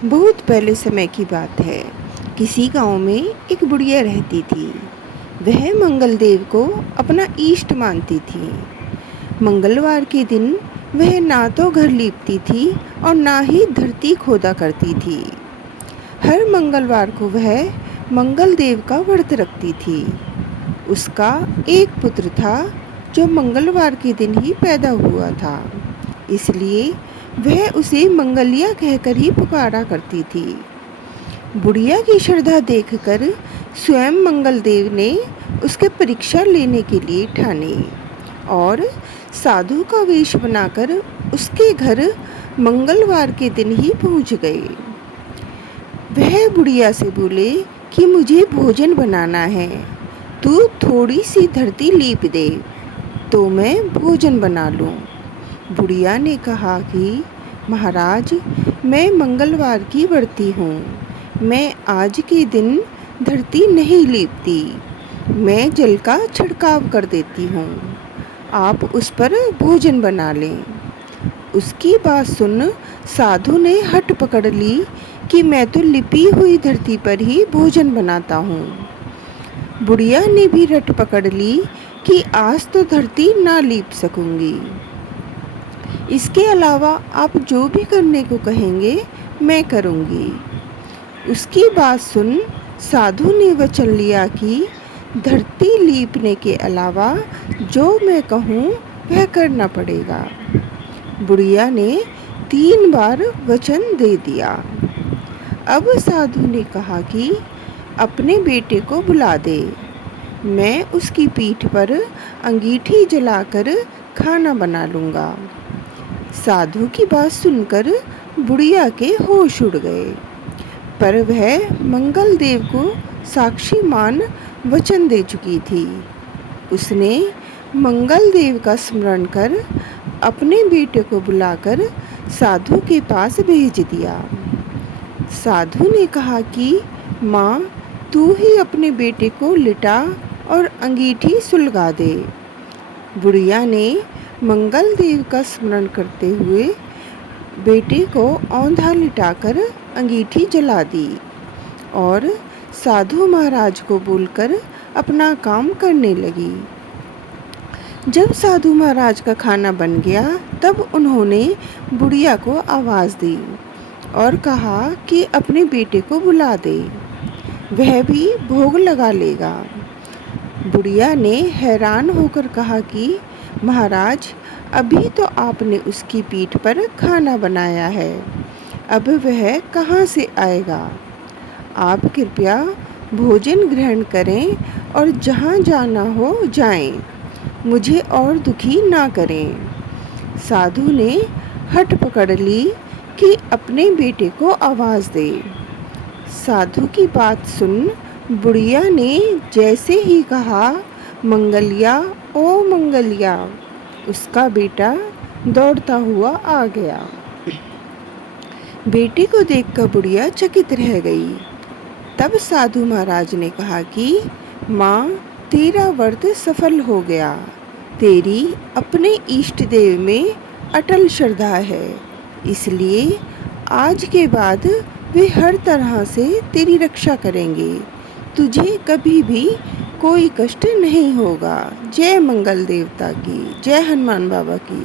बहुत पहले समय की बात है। किसी गांव में एक बुढ़िया रहती थी। वह मंगलदेव को अपना इष्ट मानती थी। मंगलवार के दिन वह ना तो घर लीपती थी और ना ही धरती खोदा करती थी। हर मंगलवार को वह मंगलदेव का व्रत रखती थी। उसका एक पुत्र था जो मंगलवार के दिन ही पैदा हुआ था, इसलिए वह उसे मंगलिया कहकर ही पुकारा करती थी। बुढ़िया की श्रद्धा देखकर स्वयं मंगलदेव ने उसके परीक्षा लेने के लिए ठाने और साधु का वेश बनाकर उसके घर मंगलवार के दिन ही पहुंच गए। वह बुढ़िया से बोले कि मुझे भोजन बनाना है, तू थोड़ी सी धरती लीप दे तो मैं भोजन बना लूं। बुढ़िया ने कहा कि महाराज, मैं मंगलवार की व्रती हूँ। मैं आज के दिन धरती नहीं लीपती, मैं जल का छिड़काव कर देती हूँ। आप उस पर भोजन बना लें। उसकी बात सुन साधु ने हट पकड़ ली कि मैं तो लिपी हुई धरती पर ही भोजन बनाता हूँ। बुढ़िया ने भी रट पकड़ ली कि आज तो धरती ना लीप सकूंगी। इसके अलावा आप जो भी करने को कहेंगे मैं करूंगी। उसकी बात सुन साधु ने वचन लिया कि धरती लीपने के अलावा जो मैं कहूँ वह करना पड़ेगा। बुढ़िया ने 3 बार वचन दे दिया। अब साधु ने कहा कि अपने बेटे को बुला दे, मैं उसकी पीठ पर अंगीठी जलाकर खाना बना लूँगा। साधु की बात सुनकर बुढ़िया के होश उड़ गए, पर वह मंगलदेव को साक्षी मान वचन दे चुकी थी। उसने मंगलदेव का स्मरण कर अपने बेटे को बुलाकर साधु के पास भेज दिया। साधु ने कहा कि माँ, तू ही अपने बेटे को लिटा और अंगीठी सुलगा दे। बुढ़िया ने मंगलदेव का स्मरण करते हुए बेटे को औंधा लिटाकर अंगीठी जला दी और साधु महाराज को बोलकर अपना काम करने लगी। जब साधु महाराज का खाना बन गया तब उन्होंने बुढ़िया को आवाज़ दी और कहा कि अपने बेटे को बुला दे, वह भी भोग लगा लेगा। बुढ़िया ने हैरान होकर कहा कि महाराज, अभी तो आपने उसकी पीठ पर खाना बनाया है, अब वह कहाँ से आएगा। आप कृपया भोजन ग्रहण करें और जहाँ जाना हो जाएं, मुझे और दुखी ना करें। साधु ने हट पकड़ ली कि अपने बेटे को आवाज़ दे। साधु की बात सुन बुढ़िया ने जैसे ही कहा मंगलिया ओ मंगलिया, उसका बेटा दौड़ता हुआ आ गया। बेटे को देखकर बुढ़िया चकित रह गई। तब साधु महाराज ने कहा कि माँ, तेरा व्रत सफल हो गया। तेरी अपने इष्ट देव में अटल श्रद्धा है, इसलिए आज के बाद वे हर तरह से तेरी रक्षा करेंगे। तुझे कभी भी कोई कष्ट नहीं होगा। जय मंगल देवता की, जय हनुमान बाबा की।